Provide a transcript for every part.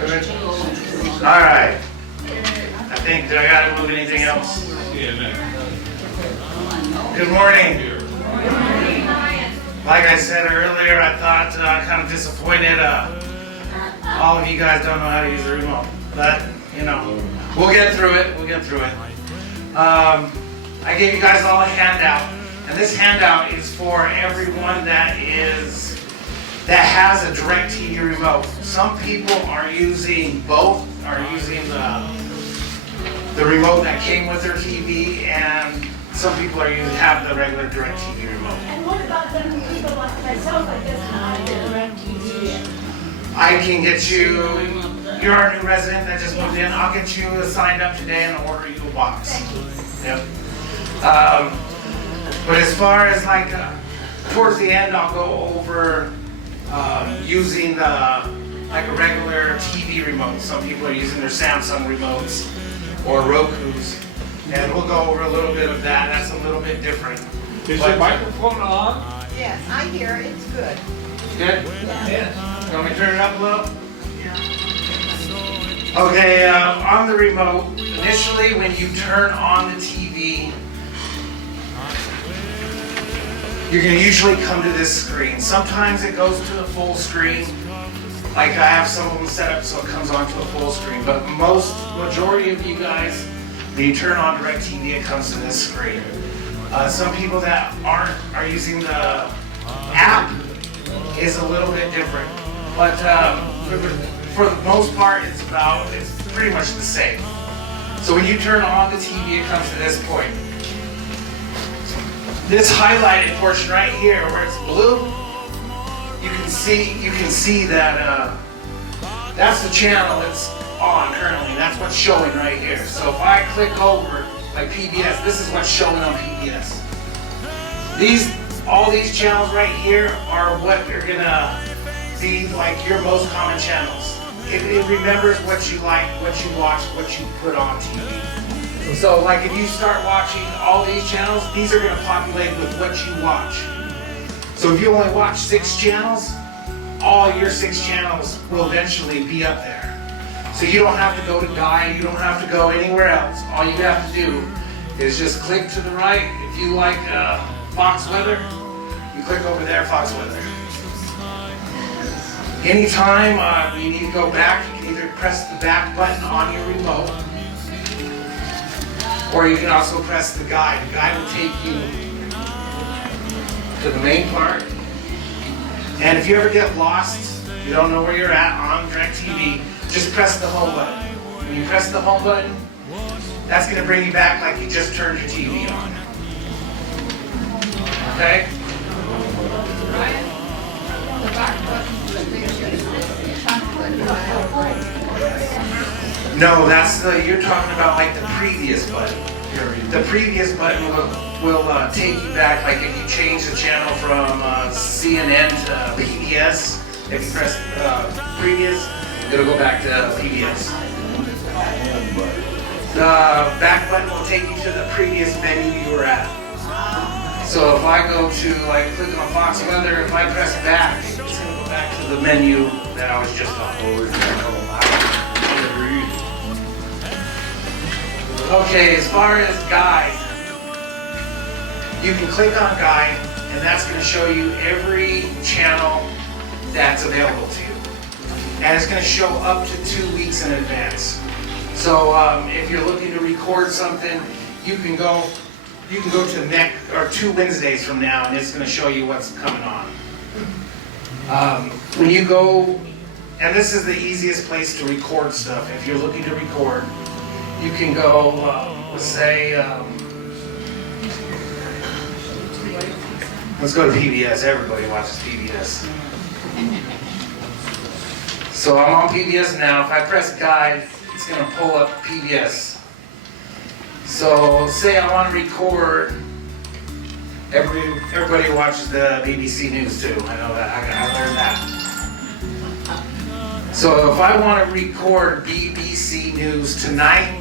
Good. All right. I think, do I gotta move anything else? Good morning. Like I said earlier, I thought kind of disappointed. All of you guys don't know how to use the remote, but you know, we'll get through it. We'll get through it. I gave you guys all a handout, and this handout is for everyone that has a DirecTV remote. Some people are using both, are using the remote that came with their TV, and some people have the regular DirecTV remote. And what about them people like myself that doesn't have the DirecTV? I can get you, you're our new resident that just moved in, I'll get you signed up today and order you a box. Thank you. Yep. But as far as like, towards the end, I'll go over using like a regular TV remote. Some people are using their Samsung remotes or Roku's, and we'll go over a little bit of that. That's a little bit different. Is your microphone on? Yes, I hear it. It's good. Good? Yes. Want me to turn it up a little? Okay, on the remote, initially when you turn on the TV, you're going to usually come to this screen. Sometimes it goes to the full screen. Like I have some of them set up so it comes onto a full screen. But majority of you guys, when you turn on DirecTV, it comes to this screen. Some people that are using the app is a little bit different. But for the most part, it's pretty much the same. So when you turn on the TV, it comes to this point. This highlighted portion right here, where it's blue, you can see that that's the channel it's on currently. That's what's showing right here. So if I click over like PBS, this is what's showing on PBS. All these channels right here are what are gonna be like your most common channels. It remembers what you like, what you watch, what you put on TV. So like if you start watching all these channels, these are going to populate with what you watch. So if you only watch 6 channels, all your 6 channels will eventually be up there. So you don't have to go to Guide, you don't have to go anywhere else. All you have to do is just click to the right. If you like Fox Weather, you click over there, Fox Weather. Anytime you need to go back, you can either press the back button on your remote, or you can also press the guide. The guide will take you to the main part. And if you ever get lost, you don't know where you're at on DirecTV, just press the home button. When you press the home button, that's going to bring you back like you just turned your TV on. Okay? No, you're talking about like the previous button. The previous button will take you back, like if you change the channel from CNN to PBS, if you press previous, it'll go back to PBS. The back button will take you to the previous menu you were at. So if I go to, like, click on Fox Weather, if I press back, it's going to go back to the menu that I was just on. Okay, as far as guide, you can click on guide, and that's going to show you every channel that's available to you. And it's going to show up to 2 weeks in advance. So if you're looking to record something, you can go to 2 Wednesdays from now, and it's going to show you what's coming on. When you go, and this is the easiest place to record stuff. If you're looking to record, you can go, let's say, let's go to PBS. Everybody watches PBS. So I'm on PBS now. If I press guide, it's going to pull up PBS. So say I want to record, everybody watches the BBC News too. I know that, I learned that. So if I want to record BBC News tonight,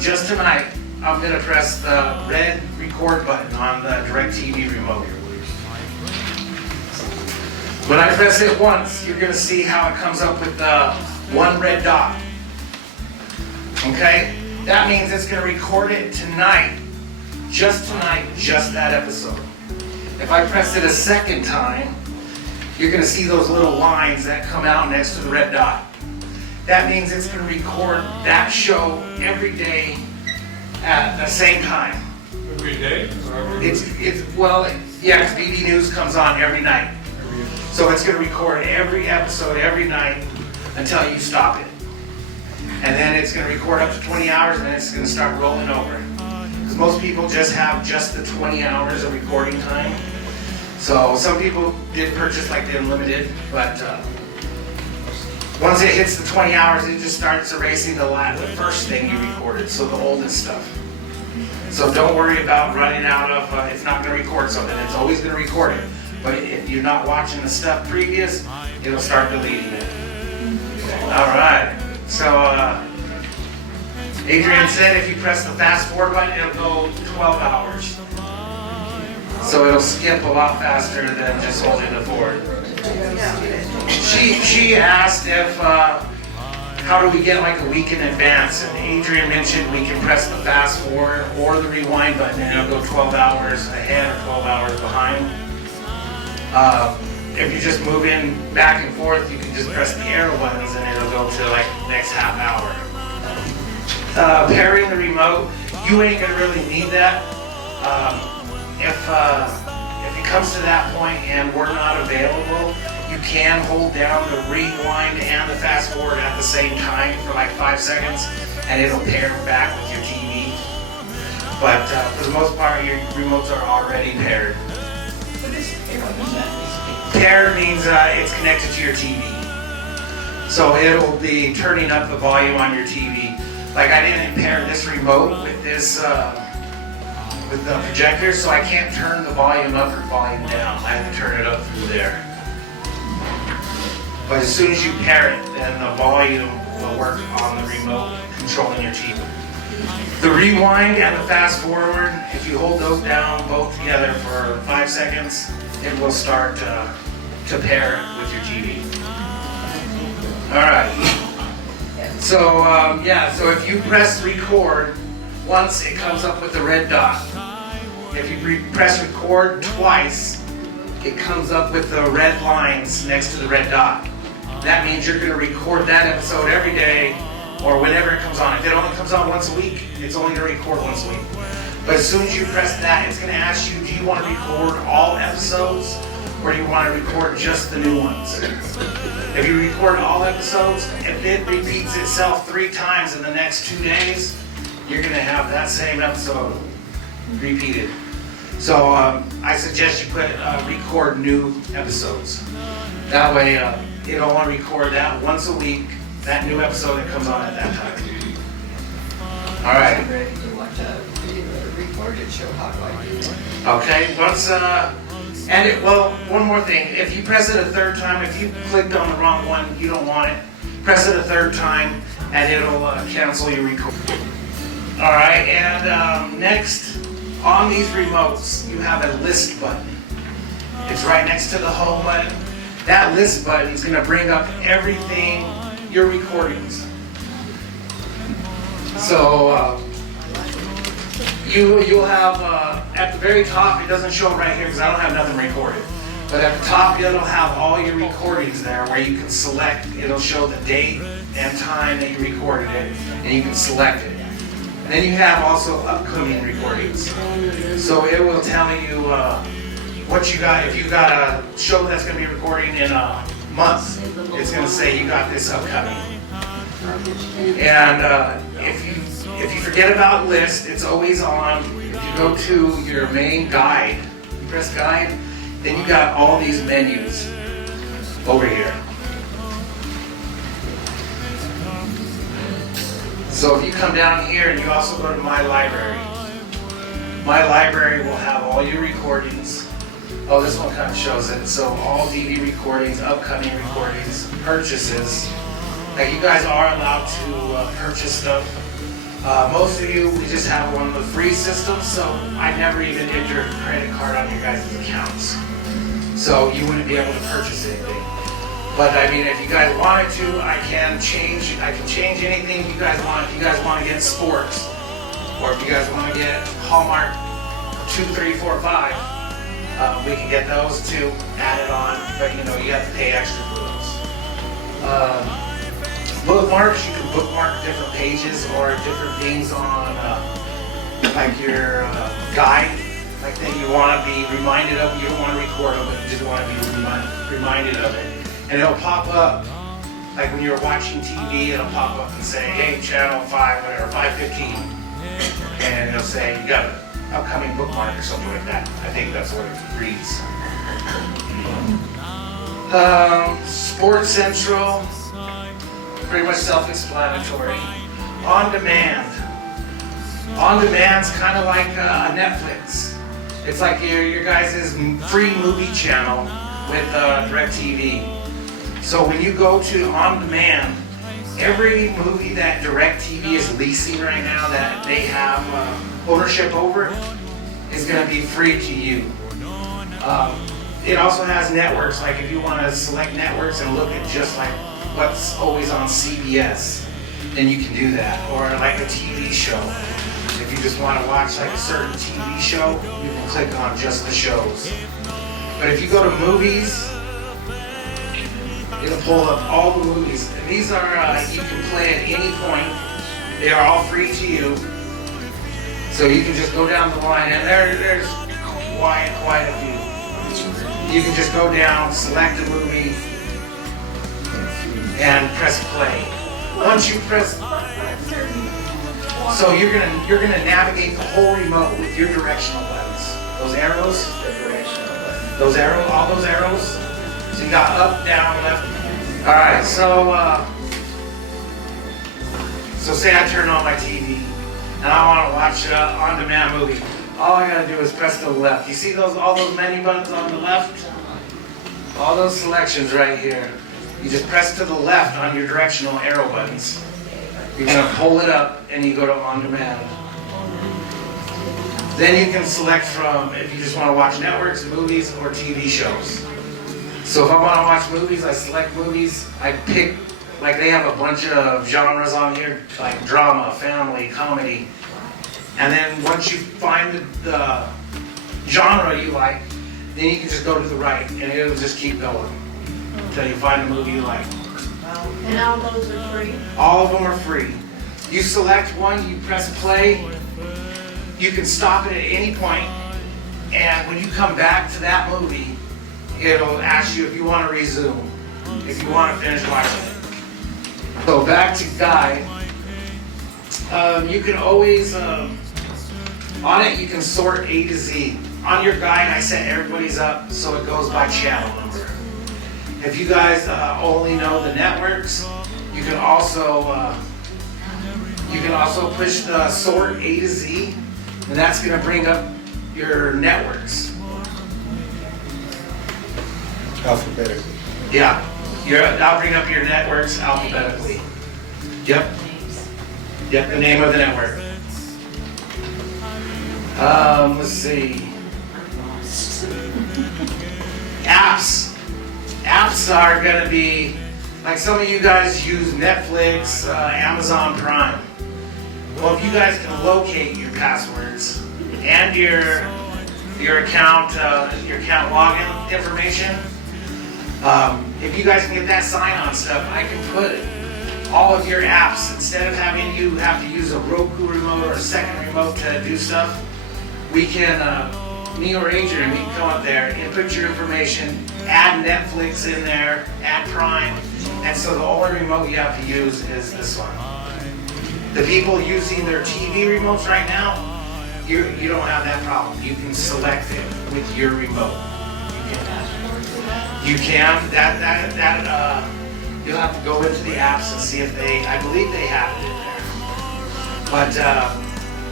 just tonight, I'm going to press the red record button on the DirecTV remote. When I press it once, you're going to see how it comes up with the one red dot. Okay? That means it's going to record it tonight, just that episode. If I press it a second time, you're going to see those little lines that come out next to the red dot. That means it's going to record that show every day at the same time. Every day? Or every Because BB News comes on every night. So it's going to record every episode every night until you stop it. And then it's going to record up to 20 hours and then it's going to start rolling over. Because most people just have just the 20 hours of recording time. So some people did purchase like the unlimited, but once it hits the 20 hours, it just starts erasing the first thing you recorded, so the oldest stuff. So don't worry about running out of, it's not going to record something, it's always going to record it. But if you're not watching the stuff previous, it'll start deleting it. Alright, so Adrian said if you press the fast forward button, it'll go 12 hours. So it'll skip a lot faster than just holding the forward. She asked if, how do we get like a week in advance? And Adrian mentioned we can press the fast forward or the rewind button and it'll go 12 hours ahead or 12 hours behind. If you just move in back and forth, you can just press the arrow buttons and it'll go to like next half hour. Pairing the remote, you ain't gonna really need that. If it comes to that point and we're not available, you can hold down the rewind and the fast forward at the same time for like 5 seconds and it'll pair back with your TV. But for the most part, your remotes are already paired. Pair means it's connected to your TV. So it'll be turning up the volume on your TV. Like I didn't pair this remote with this with the projector, so I can't turn the volume up or volume down. I have to turn it up through there. But as soon as you pair it, then the volume will work on the remote controlling your TV. The rewind and the fast forward, if you hold those down both together for 5 seconds, it will start to pair with your TV. Alright. So, so if you press record, once it comes up with the red dot. If you press record twice, it comes up with the red lines next to the red dot. That means you're going to record that episode every day or whenever it comes on. If it only comes on once a week, it's only going to record once a week. But as soon as you press that, it's going to ask you, do you want to record all episodes or do you want to record just the new ones? If you record all episodes, if it repeats itself 3 times in the next 2 days, you're going to have that same episode repeated. So I suggest you put record new episodes. That way it'll only record that once a week, that new episode that comes on at that time. All right. I'm ready to watch a recorded show. How do I do that? Okay, once, one more thing. If you press it a third time, if you clicked on the wrong one, you don't want it, press it a third time and it'll cancel your record. All right, and next, on these remotes, you have a list button. It's right next to the home button. That list button is going to bring up everything, your recordings. So you'll have, at the very top, it doesn't show it right here because I don't have nothing recorded. But at the top, it'll have all your recordings there where you can select, it'll show the date and time that you recorded it, and you can select it. And then you have also upcoming recordings. So it will tell you what you got. If you got a show that's going to be recording in a month, it's going to say you got this upcoming. And if you forget about list, it's always on. If you go to your main guide, you press guide, then you got all these menus over here. So if you come down here and you also go to My Library will have all your recordings. Oh, this one kind of shows it. So all DVD recordings, upcoming recordings, purchases. Like you guys are allowed to purchase stuff. Most of you, we just have one of the free systems, so I never even did your credit card on your guys' accounts. So you wouldn't be able to purchase anything. But I mean, if you guys wanted to, I can change anything you guys want. If you guys want to get sports, or if you guys want to get Hallmark 2, 3, 4, 5, we can get those too added on. But you know, you have to pay extra for those. Bookmarks, you can bookmark different pages or different things on like your guide, like that you want to be reminded of. You don't want to record them, but you just want to be reminded of it. And it'll pop up, like when you're watching TV, it'll pop up and say, hey, channel 5, whatever, 515. And it'll say, you got an upcoming bookmark or something like that. I think that's what it reads. Sports Central, pretty much self-explanatory. On Demand. On Demand's kind of like a Netflix. It's like your guys' free movie channel with DirecTV. So when you go to On Demand, every movie that DirecTV is leasing right now that they have ownership over is going to be free to you. It also has networks, like if you want to select networks and look at just like what's always on CBS, then you can do that. Or like a TV show. If you just want to watch like a certain TV show, you can click on just the shows. But if you go to movies, it'll pull up all the movies. And these are, you can play at any point. They are all free to you. So you can just go down the line, and there's quite a few. You can just go down, select a movie, and press play. Once you press, so you're gonna navigate the whole remote with your directional buttons. Those arrows, all those arrows. So you got up, down, left. All right, so say I turn on my TV and I want to watch an on-demand movie. All I gotta do is press to the left. You see all those menu buttons on the left? All those selections right here. You just press to the left on your directional arrow buttons. You're gonna pull it up and you go to on-demand. Then you can select from, if you just want to watch networks, movies, or TV shows. So if I want to watch movies, I select movies. I pick, like they have a bunch of genres on here, like drama, family, comedy. And then once you find the genre you like, then you can just go to the right and it'll just keep going until you find a movie you like. And all those are free? All of them are free. You select one, you press play, you can stop it at any point, and when you come back to that movie, it'll ask you if you want to resume, if you want to finish watching it. So back to guide. You can always, on it you can sort A to Z. On your guide I set everybody's up so it goes by channel number. If you guys only know the networks, you can also push the sort A to Z, and that's going to bring up your networks. Alphabetically. Yeah, I'll bring up your networks alphabetically. Yep, the name of the network. Let's see. Apps. Apps are going to be, like some of you guys use Netflix, Amazon Prime. Well, if you guys can locate your passwords and your account login information, if you guys can get that sign-on stuff, I can put all of your apps, instead of having you have to use a Roku remote or a second remote to do stuff, we can, me or Adrian, we can come up there, input your information, add Netflix in there, add Prime, and so the only remote you have to use is this one. The people using their TV remotes right now, you don't have that problem. You can select it with your remote. You can. You'll have to go into the apps and see if I believe they have it in there. But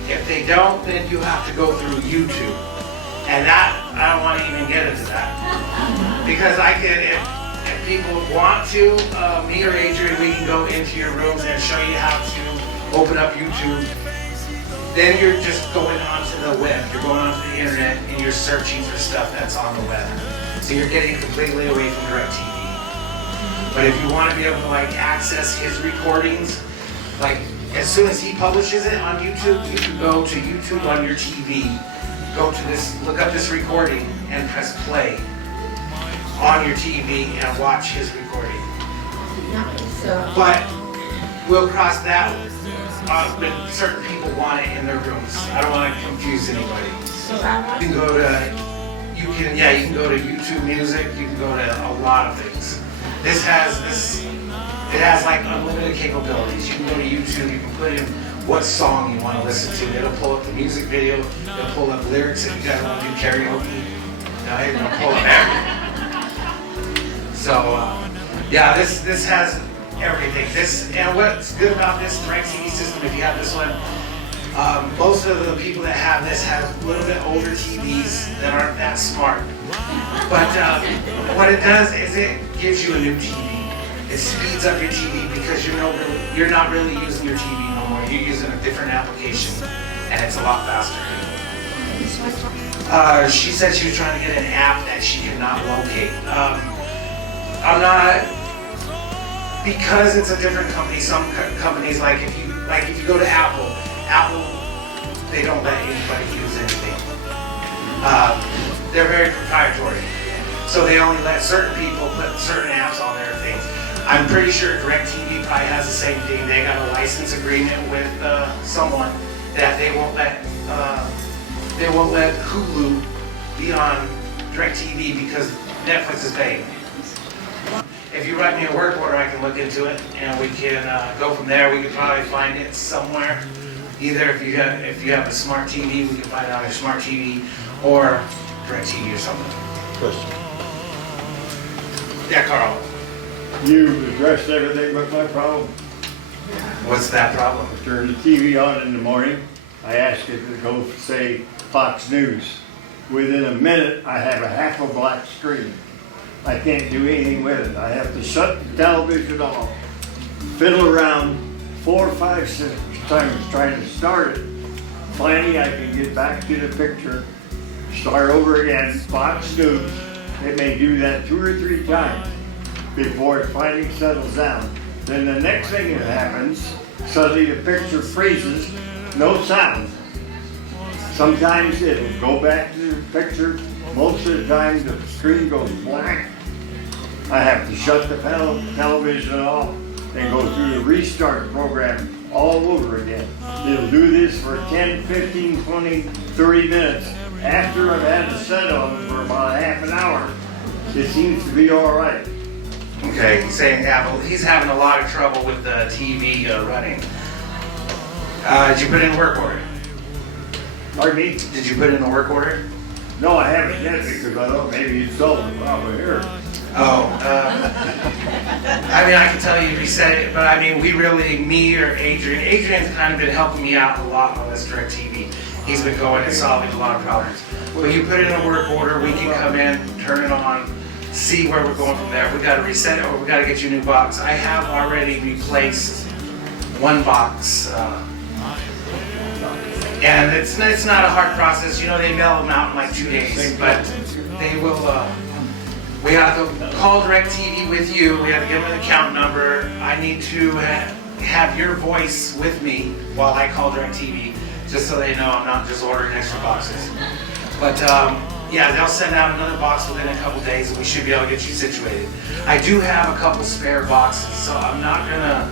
if they don't, then you have to go through YouTube. And that, I don't want to even get into that. Because I can, if people want to, me or Adrian, we can go into your rooms and show you how to open up YouTube. Then you're just going onto the web. You're going onto the internet and you're searching for stuff that's on the web. So you're getting completely away from DirecTV. But if you want to be able to like access his recordings, like as soon as he publishes it on YouTube, you can go to YouTube on your TV, go to this, look up this recording and press play on your TV and watch his recording. But we'll cross that when certain people want it in their rooms. I don't want to confuse anybody. You can go to, you can go to YouTube Music. You can go to a lot of things. It has like unlimited capabilities. You can go to YouTube. You can put in what song you want to listen to. It'll pull up the music video. It'll pull up lyrics if you guys want to do karaoke. It's gonna pull up everything. So yeah, this has everything. And what's good about this direct TV system, if you have this one, most of the people that have this have a little bit older TVs that aren't that smart. But what it does is it gives you a new TV. It speeds up your TV because you're not really using your TV no more. You're using a different application, and it's a lot faster. She said she was trying to get an app that she could not locate. I'm not, because it's a different company. Some companies, like if you go to Apple, they don't let anybody use anything. They're very proprietary, so they only let certain people put certain apps on their things. I'm pretty sure DirecTV probably has the same thing. They got a license agreement with someone that they won't let Hulu be on DirecTV because Netflix is paying. If you write me a work order, I can look into it and we can go from there. We could probably find it somewhere. Either if you have a smart TV, we can find it on your smart TV or DirecTV or something. Question. Yeah, Carl. You addressed everything but my problem. What's that problem? I turn the TV on in the morning. I ask it to go, say, Fox News. Within a minute, I have a half a black screen. I can't do anything with it. I have to shut the television off, fiddle around 4, 5, 6 times trying to start it. Finally, I can get back to the picture, start over again, Fox News. It may do that 2 or 3 times before it finally settles down. Then the next thing that happens, suddenly the picture freezes, no sound. Sometimes it'll go back to the picture. Most of the time the screen goes black. I have to shut the television off and go through the restart program all over again. It'll do this for 10, 15, 20, 30 minutes. After I've had the set on for about half an hour, it seems to be all right. Okay, he's saying he's having a lot of trouble with the TV running. Did you put in a work order? Pardon me? Did you put in a work order? No, I haven't yet because I thought maybe you'd solve the problem here. Oh, I mean, I can tell you reset it, but I mean, me or Adrian's kind of been helping me out a lot on this DirecTV. He's been going and solving a lot of problems. But you put in a work order, we can come in, turn it on, see where we're going from there. If we got to reset it or we got to get you a new box. I have already replaced one box. And it's not a hard process. You know, they mail them out in like 2 days, but they will, we have to call DirecTV with you. We have to give them an account number. I need to have your voice with me while I call DirecTV, just so they know I'm not just ordering extra boxes. But yeah, they'll send out another box within a couple days and we should be able to get you situated. I do have a couple spare boxes, so I'm not gonna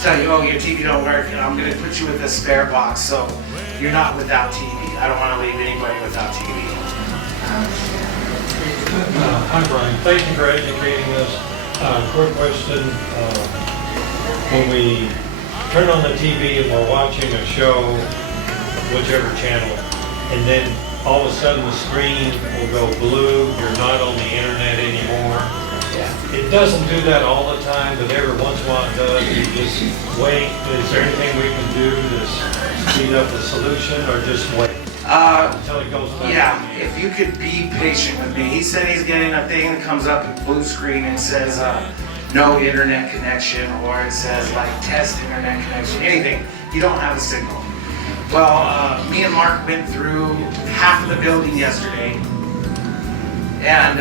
tell you, oh, your TV don't work, and I'm gonna put you with a spare box, so you're not without TV. I don't wanna leave anybody without TV. Hi, Brian. Thank you for educating us. Quick question. When we turn on the TV and we're watching a show, whichever channel, and then all of a sudden the screen will go blue, you're not on the internet anymore. It doesn't do that all the time, but every once in a while it does. You just wait. Is there anything we can do to speed up the solution, or just wait until it goes back? Yeah, if you could be patient with me. He said he's getting a thing that comes up in blue screen and says no internet connection, or it says like test internet connection, anything. You don't have a signal. Well, me and Mark went through half of the building yesterday, and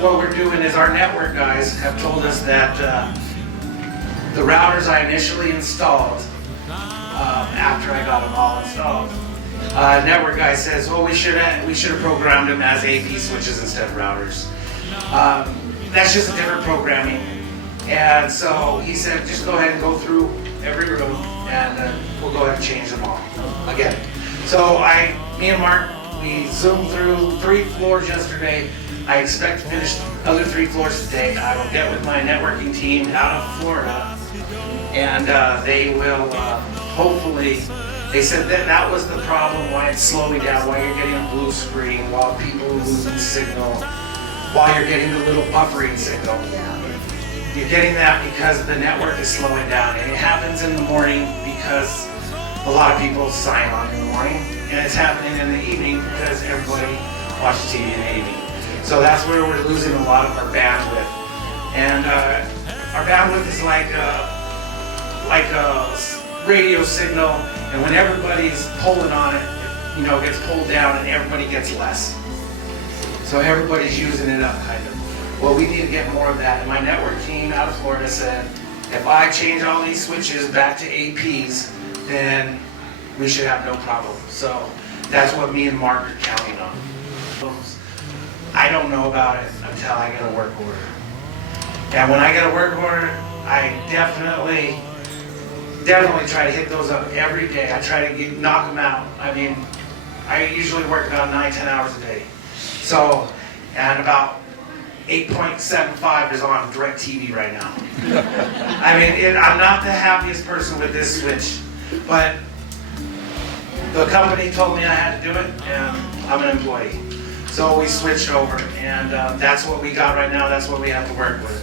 what we're doing is our network guys have told us that the routers I initially installed, after I got them all installed, network guy says, well, we should have programmed them as AP switches instead of routers. That's just a different programming. And so he said, just go ahead and go through every room and we'll go ahead and change them all again. So me and Mark, we zoomed through 3 floors yesterday. I expect to finish the other 3 floors today. I will get with my networking team out of Florida and they will hopefully, they said that was the problem, why it's slowing down, why you're getting a blue screen, while people are losing signal, while you're getting the little buffering signal. You're getting that because the network is slowing down, and it happens in the morning because a lot of people sign on in the morning, and it's happening in the evening because everybody watches TV in the evening. So that's where we're losing a lot of our bandwidth. And our bandwidth is like a radio signal, and when everybody's pulling on it, it gets pulled down and everybody gets less. So everybody's using it up, kind of. Well, we need to get more of that. And my network team out of Florida said, if I change all these switches back to APs, then we should have no problem. So that's what me and Mark are counting on. I don't know about it until I get a work order. And when I get a work order, I definitely try to hit those up every day. I try to knock them out. I mean, I usually work about 9-10 hours a day. So, and about 8.75 is on DirecTV right now. I mean, I'm not the happiest person with this switch, but the company told me I had to do it, and I'm an employee. So we switched over, and that's what we got right now. That's what we have to work with.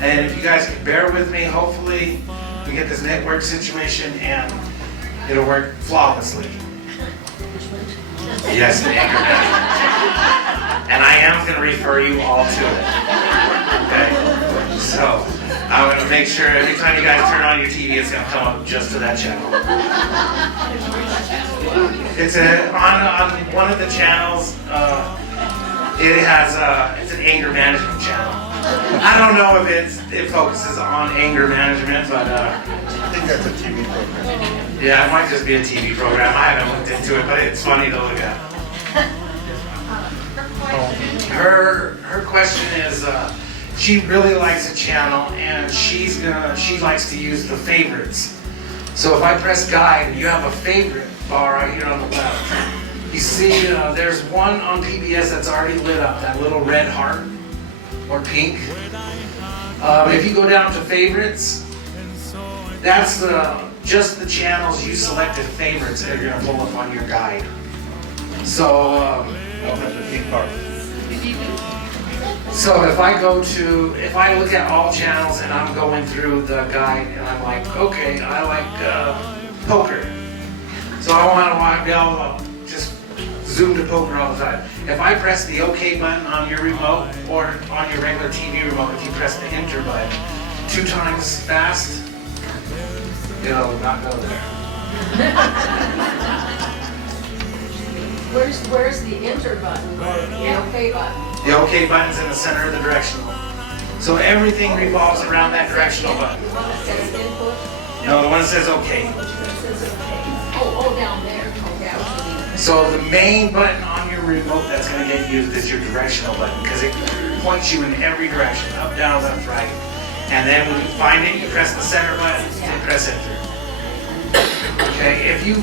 And if you guys can bear with me, hopefully we get this network situation and it'll work flawlessly. Yes, the anchor management. And I am going to refer you all to it. Okay? So I'm going to make sure every time you guys turn on your TV, it's going to come up just to that channel. It's on one of the channels. It's an anger management channel. I don't know if it focuses on anger management, but I think that's a TV program. yeah, it might just be a TV program. I haven't looked into it, but it's funny to look at. Her question is, she really likes a channel, and she likes to use the favorites. So if I press guide, you have a favorite bar right here on the left. You see, there's one on PBS that's already lit up, that little red heart or pink. If you go down to favorites, that's just the channels you selected favorites that you're going to pull up on your guide. So, so if I look at all channels and I'm going through the guide and I'm like, okay, I like poker. So I want to be able to just zoom to poker all the time. If I press the OK button on your remote or on your regular TV remote, if you press the enter button 2 times fast, it'll not go there. Where's the enter button or the OK button? The OK button's in the center of the directional. So everything revolves around that directional button. The one that says input? No, the one that says OK. That says OK. Oh, down there. Okay, I was reading. So the main button on your remote that's going to get used is your directional button because it points you in every direction, up, down, left, right. And then when you find it, you press the center button and press enter. Okay, if you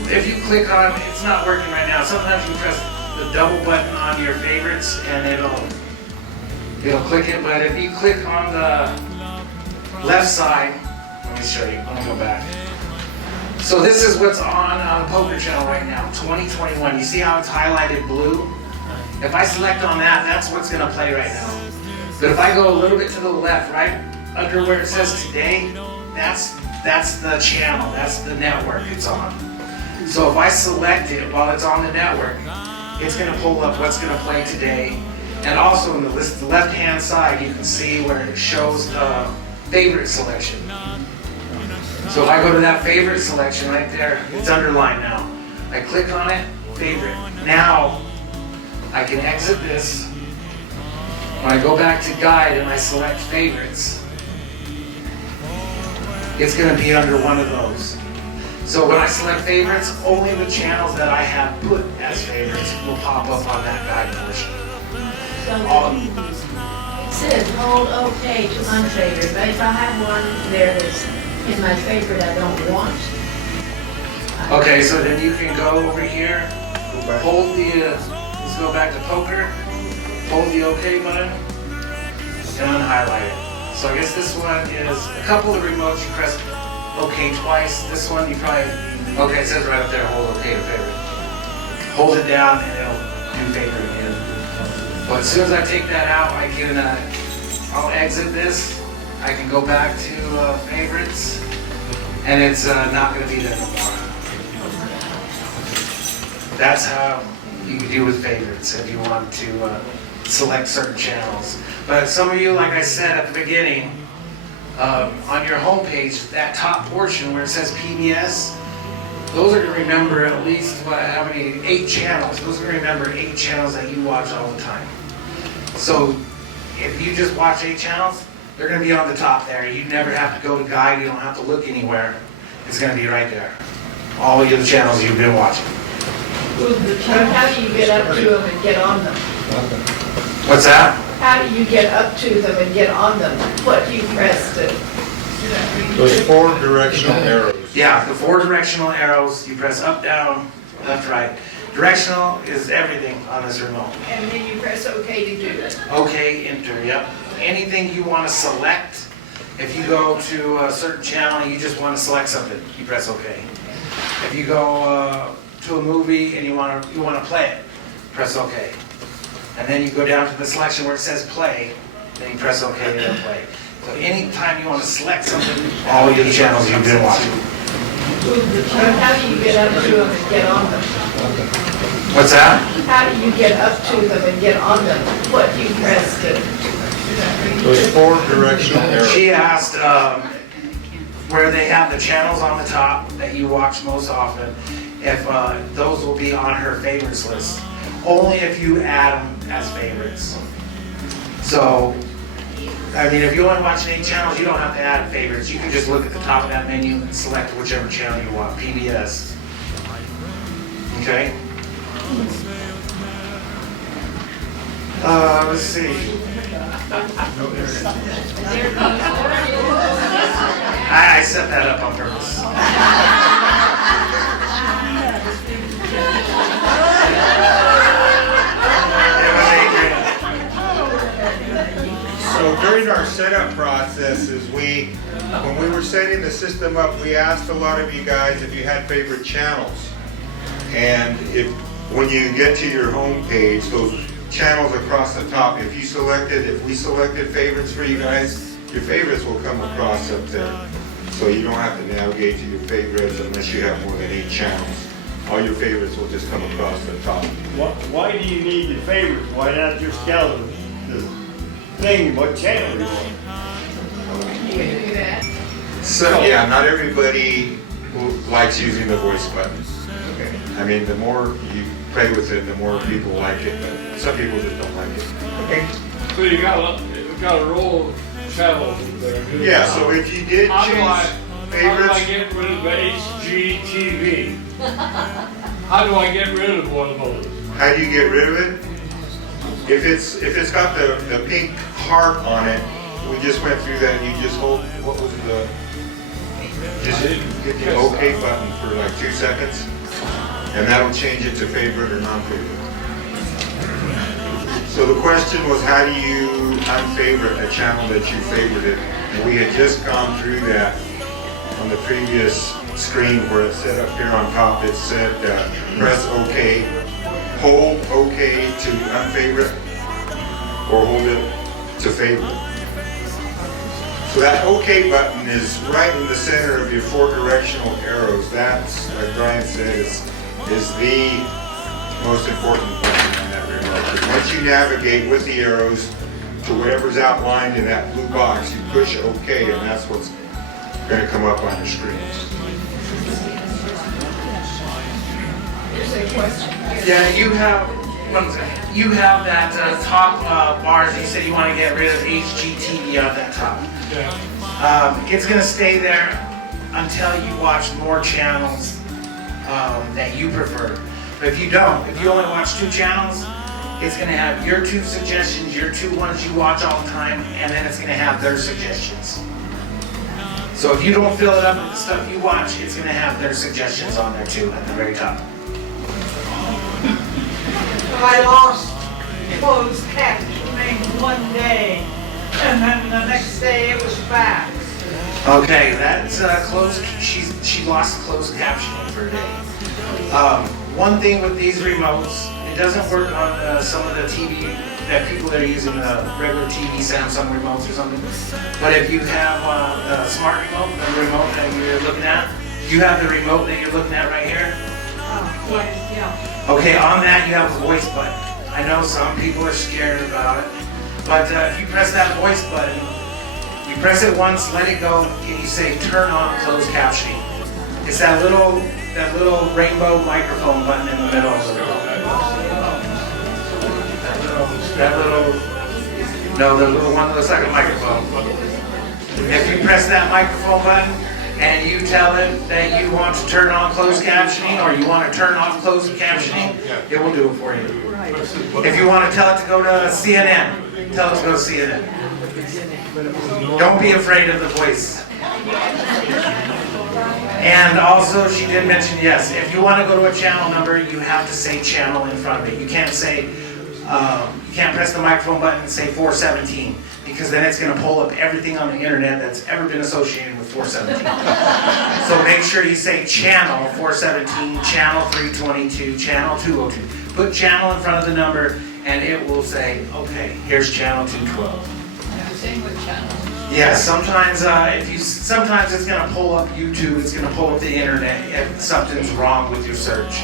click on, it's not working right now. Sometimes you press the double button on your favorites and it'll click it. But if you click on the left side, let me show you. Let me go back. So this is what's on the poker channel right now, 2021. You see how it's highlighted blue? If I select on that, that's what's going to play right now. But if I go a little bit to the left, right under where it says today, that's the channel, that's the network it's on. So if I select it while it's on the network, it's going to pull up what's going to play today. And also in the list, the left-hand side, you can see where it shows the favorite selection. So if I go to that favorite selection right there, it's underlined now. I click on it, favorite. Now I can exit this When I go back to guide and I select favorites, it's going to be under one of those. So when I select favorites, only the channels that I have put as favorites will pop up on that guide portion. It says hold OK to unfavored, but if I have one there that's in my favorite I don't want. Okay, so then you can go over here, hold the, let's go back to poker, hold the OK button, and unhighlight it. So I guess this one is, a couple of the remotes you press OK twice. This one you probably, okay, it says right up there, hold OK to favorite. Hold it down and it'll do favorite again. But as soon as I take that out, I can, I'll exit this. I can go back to favorites, and it's not going to be there anymore. That's how you can do with favorites if you want to select certain channels. But some of you, like I said at the beginning, on your home page, that top portion where it says PBS, those are going to remember at least, how many? 8 channels. Those are going to remember 8 channels that you watch all the time. So if you just watch 8 channels, they're going to be on the top there. You never have to go to guide. You don't have to look anywhere. It's going to be right there. All of the channels you've been watching. How do you get up to them and get on them? What's that? How do you get up to them and get on them? What do you press to? Those 4 directional arrows. Yeah, the 4 directional arrows. You press up, down, left, right. Directional is everything on this remote. And then you press OK to do it. OK, enter, yep. Anything you want to select, if you go to a certain channel and you just want to select something, you press OK. If you go to a movie and you want to play it, press OK. And then you go down to the selection where it says play, then you press OK and it'll play. So anytime you want to select something, all your channels you've been watching. How do you get up to them and get on them? What's that? How do you get up to them and get on them? What do you press to? Those 4 directional arrows. She asked where they have the channels on the top that you watch most often, if those will be on her favorites list. Only if you add them as favorites. So, I mean, if you only watch 8 channels, you don't have to add favorites. You can just look at the top of that menu and select whichever channel you want, PBS. Okay? Let's see. I set that up on purpose. So during our setup processes, when we were setting the system up, we asked a lot of you guys if you had favorite channels. And when you get to your home page, those channels across the top, if we selected favorites for you guys, your favorites will come across up there. So you don't have to navigate to your favorites unless you have more than 8 channels. All your favorites will just come across the top. Why do you need your favorites? Why not just tell the thing what channel you want? You can do that. So yeah, not everybody likes using the voice button. Okay. I mean, the more you play with it, the more people like it, but some people just don't like it. Okay. So you got a roll of channels there. Yeah. So if you did How do choose I favorites, get rid of the HGTV? How do I get rid of one of those? how do you get rid of it? If it's got the pink heart on it, we just went through that. And you just hold what was the just hit the OK button for like 2 seconds, and that'll change it to favorite or non-favorite. So the question was, how do you unfavorite a channel that you favorited? And we had just gone through that on the previous screen where it said up here on top, it said press OK, hold OK to unfavorite, or hold it to favorite. So that OK button is right in the center of your 4 directional arrows. That's, like Brian said, is the most important button on that remote. Because once you navigate with the arrows to whatever's outlined in that blue box, you push OK, and that's what's going to come up on your screen. Here's a question. Yeah, you have one second. You have that top bars. You said you want to get rid of HGTV on that top. Yeah. It's gonna stay there until you watch more channels that you prefer. But if you don't, if you only watch 2 channels, it's gonna have your 2 suggestions, your 2 ones you watch all the time, and then it's gonna have their suggestions. So if you don't fill it up with the stuff you watch, it's gonna have their suggestions on there too at the very top. I lost closed captioning one day, and then the next day it was back. Okay, that's closed. She lost closed captioning for a day. One thing with these remotes, it doesn't work on some of the TV that people that are using regular TV, Samsung remotes or something. But if you have a smart remote, the remote that you're looking at, you have the remote that you're looking at right here. Yeah. Okay, on that you have a voice button. I know some people are scared about it, but if you press that voice button, you press it once, let it go, and you say turn on closed captioning. It's that little rainbow microphone button in the middle of the remote. The little one that looks like a microphone. If you press that microphone button and you tell it that you want to turn on closed captioning or you want to turn off closed captioning, it will do it for you. If you want to tell it to go to CNN, tell it to go to CNN. Don't be afraid of the voice. And also, she did mention, yes, if you want to go to a channel number, you have to say channel in front of it. You can't say, you can't press the microphone button and say 417, because then it's going to pull up everything on the internet that's ever been associated with 417. So make sure you say channel 417, channel 322, channel 202. Put channel in front of the number, and it will say, okay, here's channel 212. Same with channels. Yeah, sometimes sometimes it's gonna pull up YouTube, it's gonna pull up the internet if something's wrong with your search.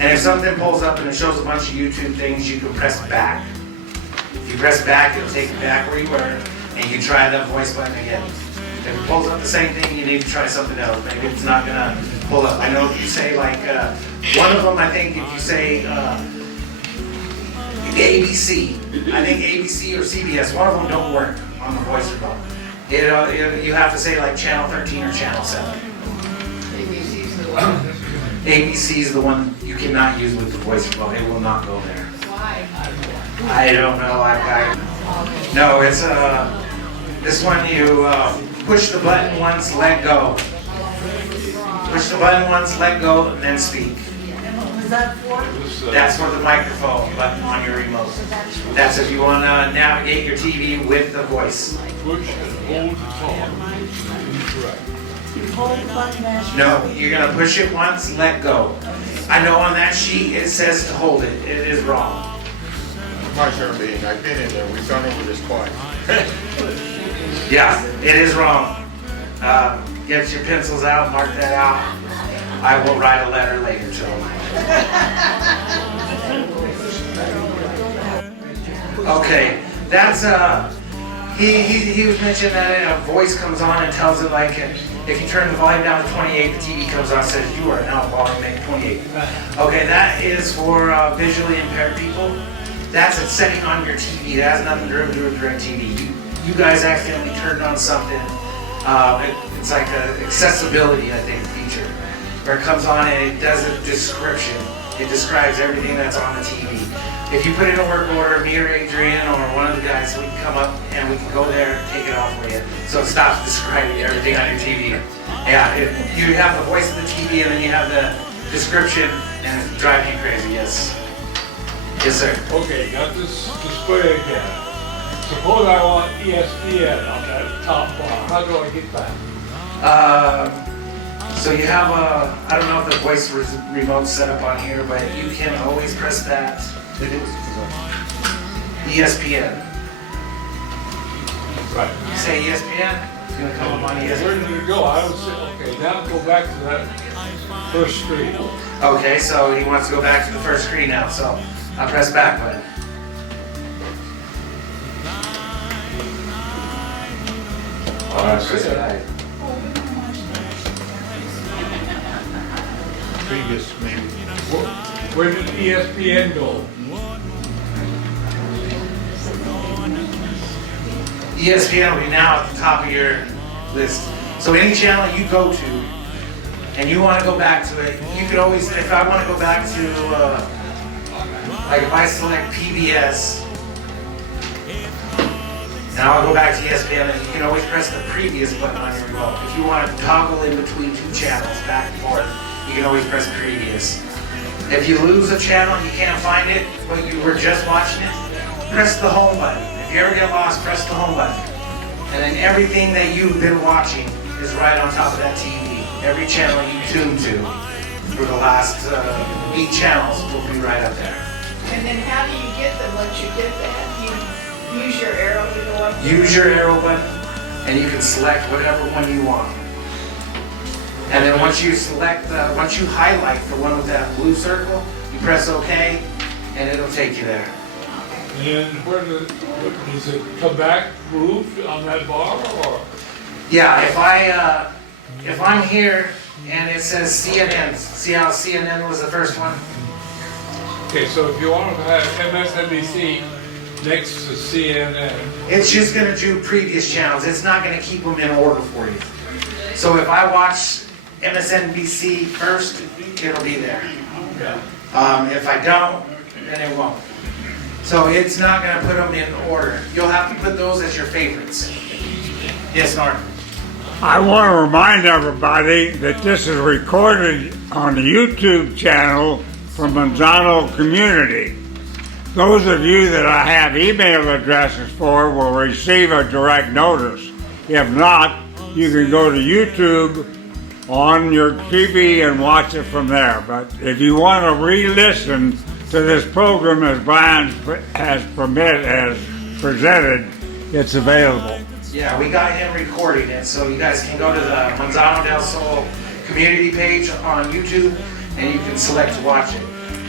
And if something pulls up and it shows a bunch of YouTube things, you can press back. If you press back, it'll take you back where you were, and you try that voice button again. If it pulls up the same thing, you need to try something else. Maybe it's not gonna pull up. I know if you say like one of them, I think if you say ABC, I think ABC or CBS, one of them don't work on the voice remote. You have to say like channel 13 or channel 7. ABC's the one. ABC is the one you cannot use with the voice remote. It will not go there. Why? I don't know. No, it's this one you push the button once, let go. Push the button once, let go, and then speak. What was that for? That's for the microphone button on your remote. That's if you want to navigate your TV with the voice. Push and hold the top. Correct. You hold the button as you No, you're gonna push it once, let go. I know on that sheet it says to hold it. It is wrong. My turn being, I've been in there, we've gone over this twice. Yeah, it is wrong. Get your pencils out, mark that out. I will write a letter later to him. Okay, that's he was mentioning that a voice comes on and tells it like if you turn the volume down to 28, the TV comes on and says you are now volume at 28. Okay, that is for visually impaired people. That's a setting on your TV. That has nothing to do with DirecTV. You guys accidentally turned on something. It's like an accessibility, I think, feature, where it comes on and it does a description. It describes everything that's on the TV. If you put in a work order, me or Adrian or one of the guys, we can come up and we can go there and take it off for you. So it stops describing everything on your TV. Yeah, you have the voice of the TV and then you have the description, and it's driving you crazy. Yes. Yes, sir. Okay, got this display again. Suppose I want ESPN on that top bar. How do I get that? So you have I don't know if the voice remote's set up on here, but you can always press that. ESPN. Right. You say ESPN, it's gonna come up on Where ESPN. did it go? I don't see. Okay, now go back to that first screen. Okay, so he wants to go back to the first screen now, so I'll press back button. Press back. Previous, maybe. Where did ESPN go? ESPN will be now at the top of your list. So any channel you go to, and you want to go back to it, you could always, if I want to go back to, like if I select PBS, and I'll go back to ESPN, and you can always press the previous button on your remote. If you want to toggle in between two channels, back and forth, you can always press previous. If you lose a channel and you can't find it, but you were just watching it, press the home button. If you ever get lost, press the home button. And then everything that you've been watching is right on top of that TV. Every channel you tune to for the last 8 channels will be right up there. And then how do you get them once you get that? You use your arrow to go up? Use your arrow button and you can select whatever one you want. And then once you select, once you highlight the one with that blue circle, you press OK and it'll take you there. And where does it come back, moved on that bar, or? Yeah, if I'm here and it says CNN, see how CNN was the first one? Okay, so if you want to have MSNBC next to CNN. It's just going to do previous channels. It's not going to keep them in order for you. So if I watch MSNBC first, it'll be there. If I don't, then it won't. So it's not going to put them in order. You'll have to put those as your favorites. Yes, Norm? I want to remind everybody that this is recorded on the YouTube channel from Manzano Community. Those of you that I have email addresses for will receive a direct notice. If not, you can go to YouTube on your TV and watch it from there. But if you want to re-listen to this program as Brian has presented, it's available. Yeah, we got him recording it, so you guys can go to the Manzano del Sol community page on YouTube, and you can select to watch it.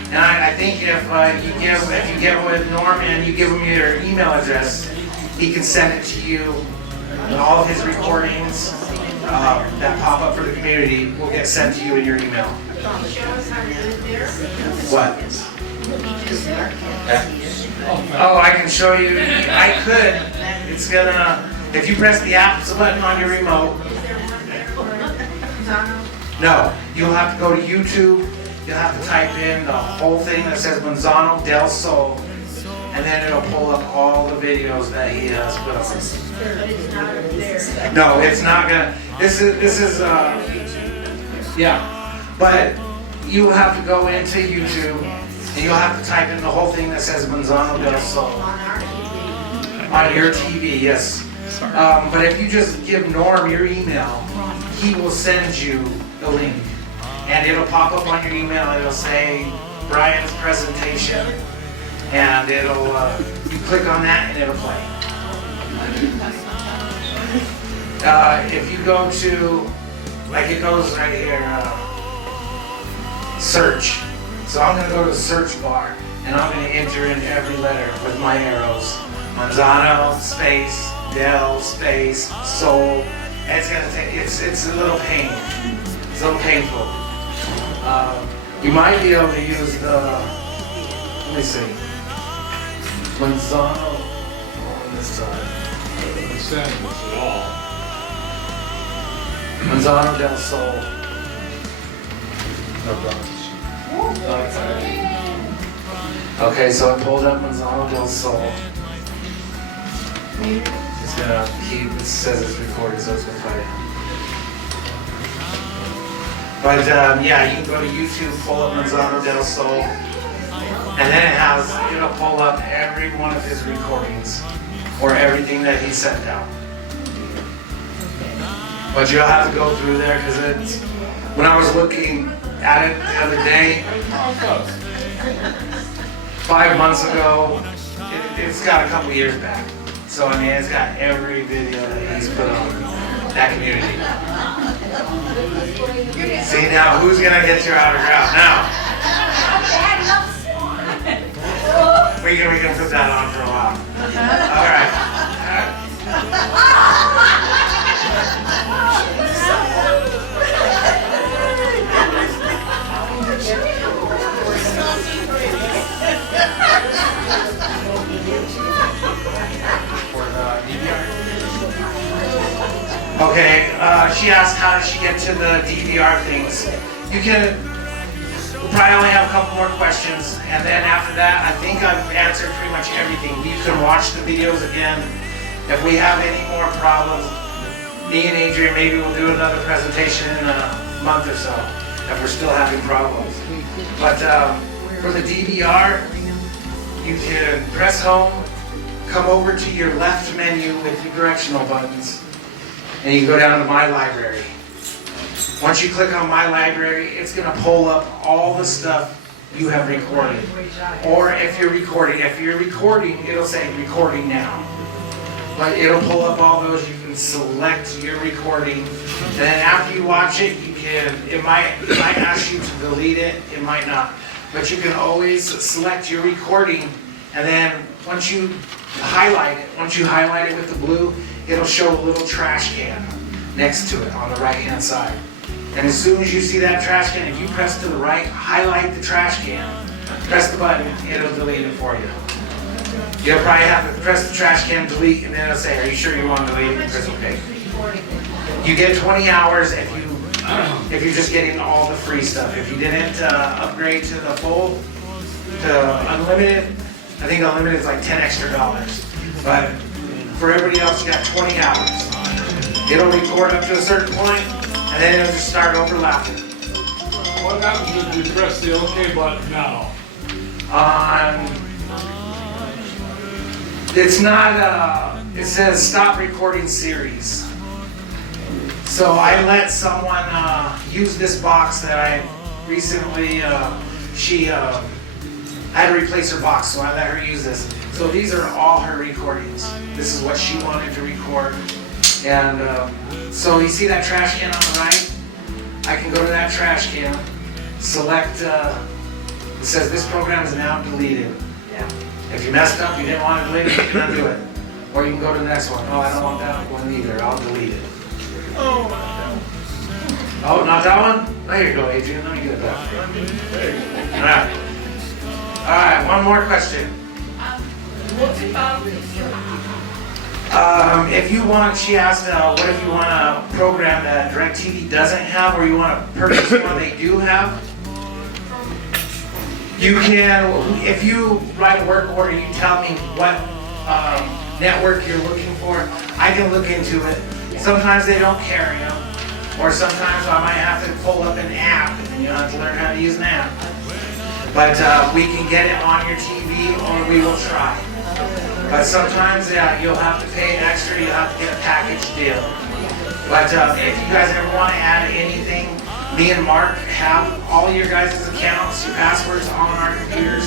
And I think if you get with Norm and you give him your email address, he can send it to you. All of his recordings that pop up for the community will get sent to you in your email. What? Oh, I can show you. I could. It's gonna. If you press the Apple button on your remote. No, you'll have to go to YouTube. You'll have to type in the whole thing that says Manzano del Sol, and then it'll pull up all the videos that he has put on. No, it's not gonna. This is yeah, but you have to go into YouTube and you'll have to type in the whole thing that says Manzano del Sol on your TV. Yes. But if you just give Norm your email, he will send you the link. And it'll pop up on your email, it'll say Brian's presentation, and it'll, you click on that and it'll play. If you go to, like it goes right here, search. So I'm gonna go to the search bar, and I'm gonna enter in every letter with my arrows. Manzano, space, del, space, sol. And it's gonna take, it's a little pain. It's a little painful. You might be able to use the, let me see, Manzano on this side. Manzano del Sol. No problems. Okay, so I pulled up Manzano del Sol. It's gonna keep, it says it's recorded, so it's gonna play. But yeah, you can go to YouTube, pull up Manzano del Sol, and then it'll pull up every one of his recordings, or everything that he sent out. But you'll have to go through there, because it's, when I was looking at it the other day, 5 months ago, it's got a couple years back. So I mean, it's got every video that he's put on that community. See now, who's gonna get your autograph now? We can put that on for a while. All right. For the DVR. Okay, she asked how does she get to the DVR things. You can, we'll probably only have a couple more questions, and then after that, I think I've answered pretty much everything. You can watch the videos again. If we have any more problems, me and Adrian maybe we'll do another presentation in a month or so, if we're still having problems. But for the DVR, you can press home, come over to your left menu with your directional buttons, and you can go down to My Library. Once you click on My Library, it's going to pull up all the stuff you have recorded. Or if you're recording, it'll say recording now. But it'll pull up all those. You can select your recording. And then after you watch it, it might ask you to delete it, it might not. But you can always select your recording, and then once you highlight it with the blue, it'll show a little trash can next to it on the right hand side. And as soon as you see that trash can, if you press to the right, highlight the trash can, press the button, it'll delete it for you. You'll probably have to press the trash can, delete, and then it'll say, are you sure you want to delete it? Press OK. You get 20 hours if you're just getting all the free stuff. If you didn't upgrade to the full, to unlimited, I think unlimited is like $10 extra. But for everybody else, you got 20 hours. It'll record up to a certain point, and then it'll just start overlapping. What happens if you press the OK button now? It's not, it says stop recording series. So I let someone use this box that I recently, I had to replace her box, so I let her use this. So these are all her recordings. This is what she wanted to record. And so you see that trash can on the right? I can go to that trash can, select, it says this program is now deleted. If you messed up, you didn't want to delete it, you can undo it. Or you can go to the next one. Oh, I don't want that one either, I'll delete it. Oh, not that one? There you go, Adrian, let me get that for you. Alright, one more question. If you want, she asked, what if you want a program that DirecTV doesn't have, or you want to purchase one they do have? You can, if you write a work order, you tell me what network you're looking for, I can look into it. Sometimes they don't carry them, or sometimes I might have to pull up an app, and then you'll have to learn how to use an app. But we can get it on your TV, or we will try. But sometimes, yeah, you'll have to pay extra, you'll have to get a package deal. But if you guys ever want to add anything, me and Mark have all your guys' accounts, your passwords on our computers,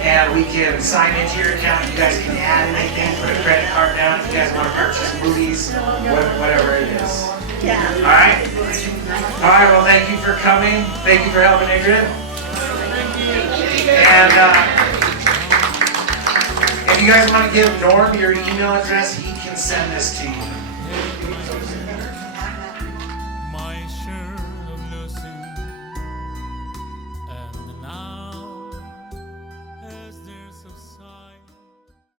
and we can sign into your account. You guys can add anything, put a credit card down if you guys want to purchase movies, whatever it is. Yeah. All right? All right, well, thank you for coming. Thank you for helping, Adrian. And if you guys want to give Norm your email address, he can send this to you.